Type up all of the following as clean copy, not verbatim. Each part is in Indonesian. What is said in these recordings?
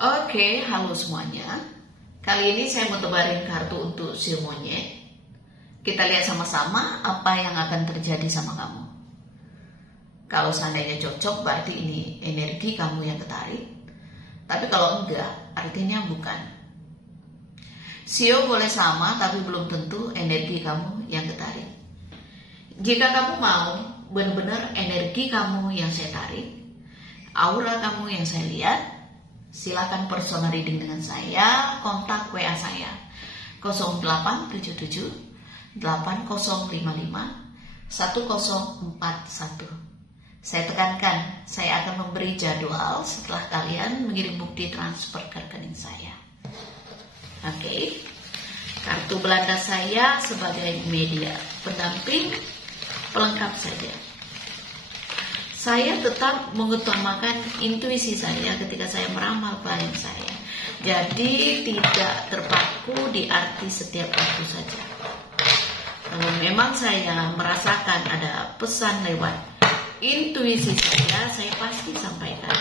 Oke, halo semuanya. Kali ini saya mau tebarin kartu untuk si monyet. Kita lihat sama-sama apa yang akan terjadi sama kamu. Kalau seandainya cocok, berarti ini energi kamu yang ketarik. Tapi kalau enggak, artinya bukan. Sio boleh sama, tapi belum tentu energi kamu yang ketarik. Jika kamu mau benar-benar energi kamu yang saya tarik, aura kamu yang saya lihat, silakan personal reading dengan saya, kontak WA saya 0877 8055 1041. Saya tekankan, saya akan memberi jadwal setelah kalian mengirim bukti transfer ke rekening saya. Oke. Kartu Belanda saya sebagai media pendamping pelengkap saja. Saya tetap mengutamakan intuisi saya ketika saya meramal klien saya. Jadi tidak terpaku di arti setiap kartu saja. Kalau memang saya merasakan ada pesan lewat intuisi saya pasti sampaikan.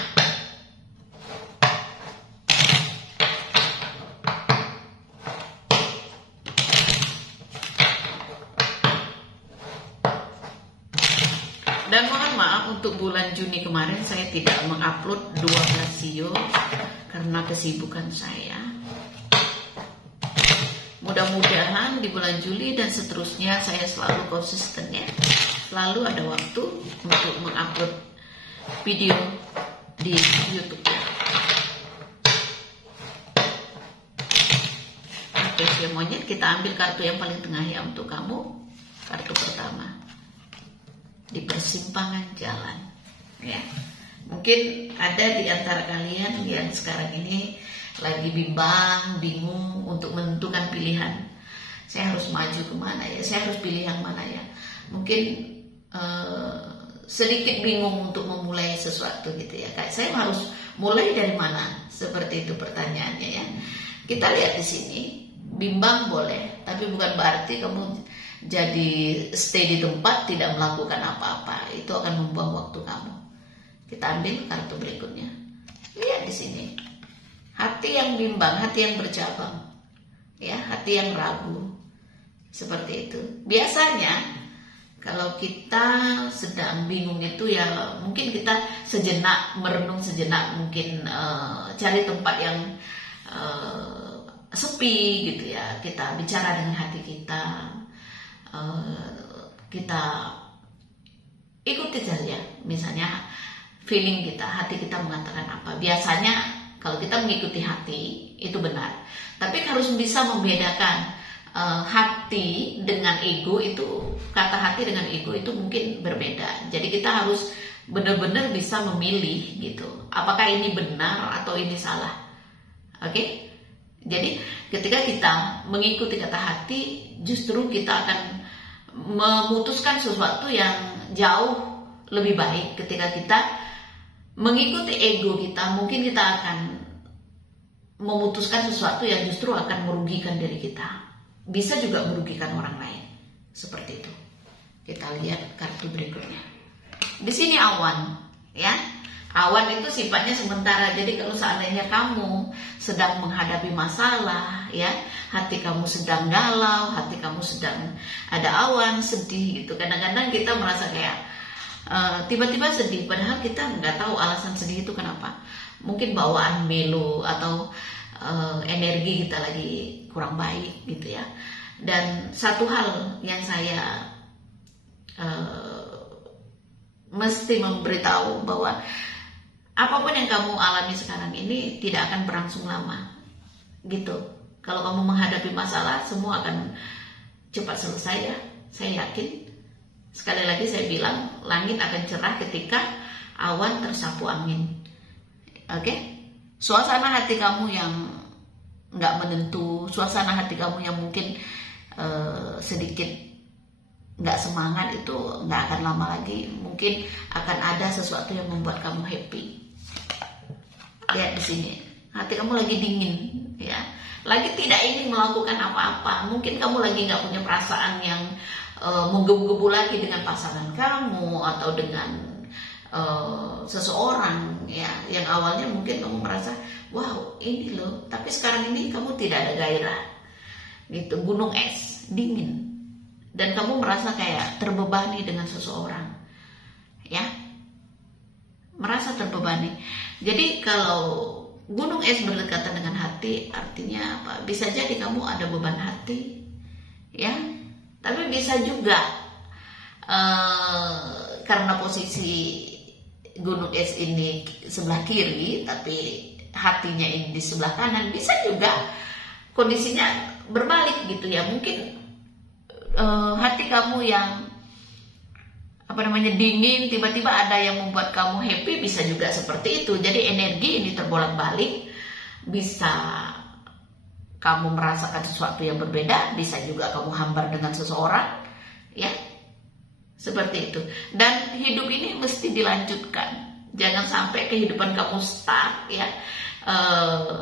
Dan mohon maaf untuk bulan Juni kemarin saya tidak mengupload 12 sio karena kesibukan saya. Mudah-mudahan di bulan Juli dan seterusnya saya selalu konsisten ya. Selalu ada waktu untuk mengupload video di YouTube ya. Oke, sio monyet, kita ambil kartu yang paling tengah ya untuk kamu. Kartu pertama. Di persimpangan jalan ya. Mungkin ada di antara kalian yang sekarang ini lagi bimbang, bingung untuk menentukan pilihan. Saya harus maju kemana ya, saya harus pilih yang mana ya. Mungkin sedikit bingung untuk memulai sesuatu gitu ya. Kayak saya harus mulai dari mana, seperti itu pertanyaannya ya. Kita lihat di sini, bimbang boleh, tapi bukan berarti kamu jadi stay di tempat tidak melakukan apa-apa. Itu akan membuang waktu kamu. Kita ambil kartu berikutnya. Lihat di sini. Hati yang bimbang, hati yang bercabang. Ya, hati yang ragu. Seperti itu. Biasanya kalau kita sedang bingung itu ya mungkin kita sejenak merenung sejenak, mungkin cari tempat yang sepi gitu ya. Kita bicara dengan hati kita. Kita ikuti saja, misalnya feeling kita, hati kita mengatakan apa. Biasanya kalau kita mengikuti hati itu benar, tapi harus bisa membedakan hati dengan ego. Itu kata hati dengan ego itu mungkin berbeda. Jadi kita harus benar-benar bisa memilih gitu, apakah ini benar atau ini salah. Oke? Jadi ketika kita mengikuti kata hati, justru kita akan memutuskan sesuatu yang jauh lebih baik. Ketika kita mengikuti ego kita, mungkin kita akan memutuskan sesuatu yang justru akan merugikan diri kita. Bisa juga merugikan orang lain. Seperti itu. Kita lihat kartu berikutnya. Di sini awan, ya. Awan itu sifatnya sementara. Jadi kalau seandainya kamu sedang menghadapi masalah, ya, hati kamu sedang galau, hati kamu sedang ada awan sedih gitu. Kadang-kadang kita merasa kayak tiba-tiba sedih, padahal kita nggak tahu alasan sedih itu kenapa. Mungkin bawaan melo atau energi kita lagi kurang baik gitu ya. Dan satu hal yang saya mesti memberitahu bahwa apapun yang kamu alami sekarang ini tidak akan berlangsung lama, gitu. Kalau kamu menghadapi masalah, semua akan cepat selesai ya. Saya yakin. Sekali lagi saya bilang, langit akan cerah ketika awan tersapu angin. Oke? Suasana hati kamu yang nggak menentu, suasana hati kamu yang mungkin sedikit nggak semangat, itu nggak akan lama lagi. Mungkin akan ada sesuatu yang membuat kamu happy. Lihat di sini, hati kamu lagi dingin, ya, lagi tidak ingin melakukan apa-apa. Mungkin kamu lagi nggak punya perasaan yang menggebu-gebu lagi dengan pasangan kamu atau dengan seseorang ya, yang awalnya mungkin kamu merasa wow ini loh, tapi sekarang ini kamu tidak ada gairah gitu, gunung es dingin, dan kamu merasa kayak terbebani dengan seseorang ya, merasa terbebani. Jadi kalau gunung es berdekatan dengan hati, artinya apa? Bisa jadi kamu ada beban hati ya, tapi bisa juga karena posisi gunung es ini sebelah kiri tapi hatinya ini di sebelah kanan, bisa juga kondisinya berbalik gitu ya. Mungkin hati kamu yang dingin, tiba-tiba ada yang membuat kamu happy, bisa juga seperti itu. Jadi energi ini terbolak-balik, bisa kamu merasakan sesuatu yang berbeda, bisa juga kamu hambar dengan seseorang ya, seperti itu. Dan hidup ini mesti dilanjutkan, jangan sampai kehidupan kamu stuck ya,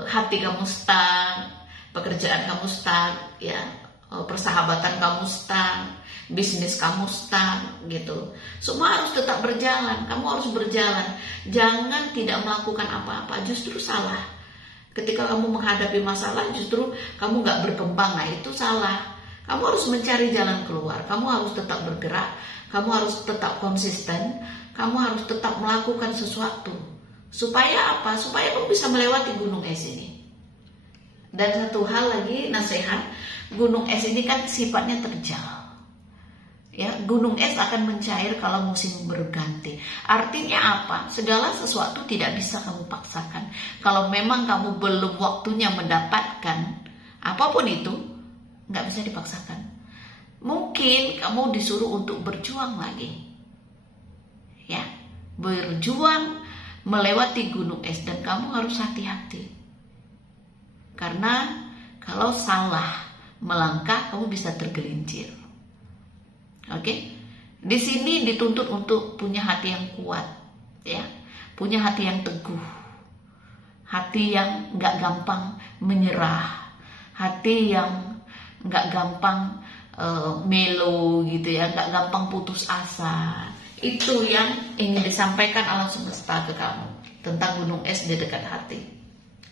hati kamu stuck, pekerjaan kamu stuck ya, persahabatan kamu stuck, bisnis kamu stuck gitu. Semua harus tetap berjalan, kamu harus berjalan. Jangan tidak melakukan apa-apa, justru salah. Ketika kamu menghadapi masalah justru kamu gak berkembang, nah itu salah. Kamu harus mencari jalan keluar, kamu harus tetap bergerak, kamu harus tetap konsisten, kamu harus tetap melakukan sesuatu. Supaya apa? Supaya kamu bisa melewati gunung es ini. Dan satu hal lagi nasihat, gunung es ini kan sifatnya terjal. Ya, gunung es akan mencair kalau musim berganti. Artinya apa? Segala sesuatu tidak bisa kamu paksakan. Kalau memang kamu belum waktunya mendapatkan apapun itu, nggak bisa dipaksakan. Mungkin kamu disuruh untuk berjuang lagi, ya, berjuang melewati gunung es, dan kamu harus hati-hati. Karena kalau salah melangkah, kamu bisa tergelincir. Oke, di sini dituntut untuk punya hati yang kuat, ya, punya hati yang teguh, hati yang nggak gampang menyerah, hati yang nggak gampang melo gitu ya, nggak gampang putus asa. Itu yang ingin disampaikan alam semesta ke kamu tentang gunung es di dekat hati.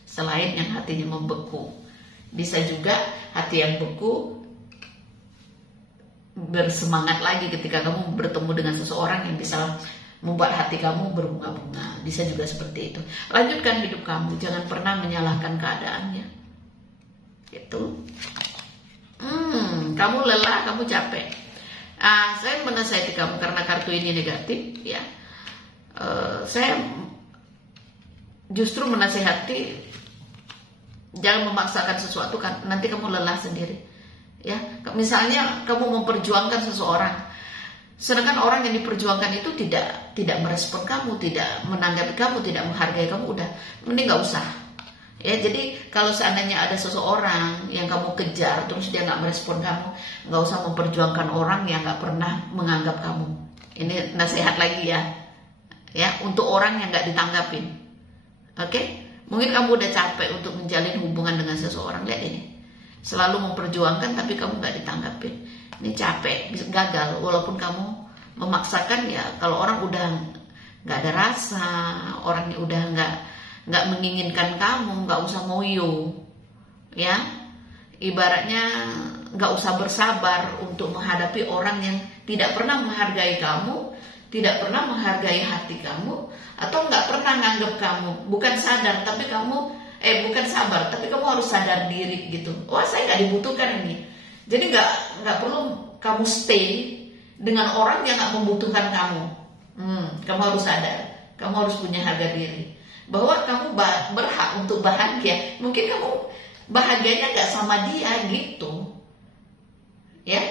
Selain yang hatinya membeku, bisa juga hati yang beku bersemangat lagi ketika kamu bertemu dengan seseorang yang bisa membuat hati kamu berbunga-bunga. Bisa juga seperti itu. Lanjutkan hidup kamu, jangan pernah menyalahkan keadaannya. Itu. Kamu lelah, kamu capek. Saya menasihati kamu karena kartu ini negatif, ya. Saya justru menasihati jangan memaksakan sesuatu kan nanti kamu lelah sendiri. Ya, misalnya kamu memperjuangkan seseorang, sedangkan orang yang diperjuangkan itu tidak merespon kamu, tidak menanggapi kamu, tidak menghargai kamu, udah mending nggak usah. Ya, jadi kalau seandainya ada seseorang yang kamu kejar terus dia nggak merespon kamu, nggak usah memperjuangkan orang yang nggak pernah menganggap kamu. Ini nasihat lagi ya, ya untuk orang yang nggak ditanggapin. Oke, mungkin kamu udah capek untuk menjalin hubungan dengan seseorang, lihat ini. Selalu memperjuangkan tapi kamu gak ditanggapin. Ini capek, gagal. Walaupun kamu memaksakan, ya kalau orang udah gak ada rasa, orangnya udah gak menginginkan kamu, gak usah ngoyo, ya. Ibaratnya gak usah bersabar untuk menghadapi orang yang tidak pernah menghargai kamu, tidak pernah menghargai hati kamu, atau gak pernah nganggap kamu. Bukan sadar tapi kamu bukan sabar, tapi kamu harus sadar diri gitu. Wah, saya nggak dibutuhkan ini. Jadi nggak perlu kamu stay dengan orang yang nggak membutuhkan kamu. Kamu harus sadar, kamu harus punya harga diri bahwa kamu berhak untuk bahagia. Mungkin kamu bahagianya nggak sama dia gitu, ya.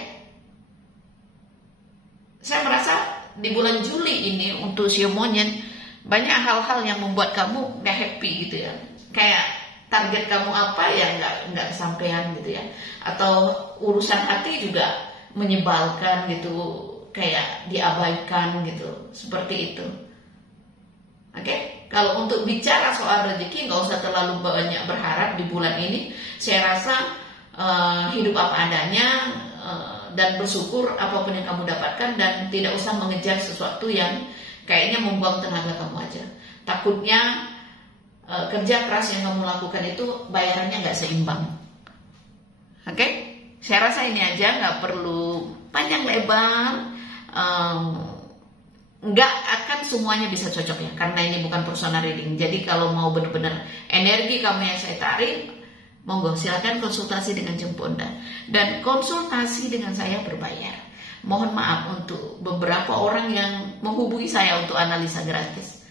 Saya merasa di bulan Juli ini untuk Shio Monyen banyak hal-hal yang membuat kamu nggak happy gitu ya. Kayak target kamu apa ya nggak kesampaian gitu ya, atau urusan hati juga menyebalkan gitu, kayak diabaikan gitu, seperti itu. Oke, kalau untuk bicara soal rezeki nggak usah terlalu banyak berharap di bulan ini. Saya rasa hidup apa adanya dan bersyukur apapun yang kamu dapatkan, dan tidak usah mengejar sesuatu yang kayaknya membuang tenaga kamu aja. Takutnya kerja keras yang kamu lakukan itu bayarannya nggak seimbang. Oke? Saya rasa ini aja, nggak perlu panjang lebar. Nggak akan semuanya bisa cocok ya, karena ini bukan personal reading. Jadi kalau mau benar-benar energi kamu yang saya tarik, monggo silakan konsultasi dengan Jemponda. Dan konsultasi dengan saya berbayar. Mohon maaf untuk beberapa orang yang menghubungi saya untuk analisa gratis,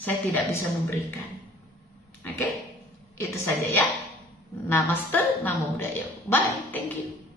saya tidak bisa memberikan. Oke? Itu saja ya. Namaste, Namo Buddhaya. Bye, thank you.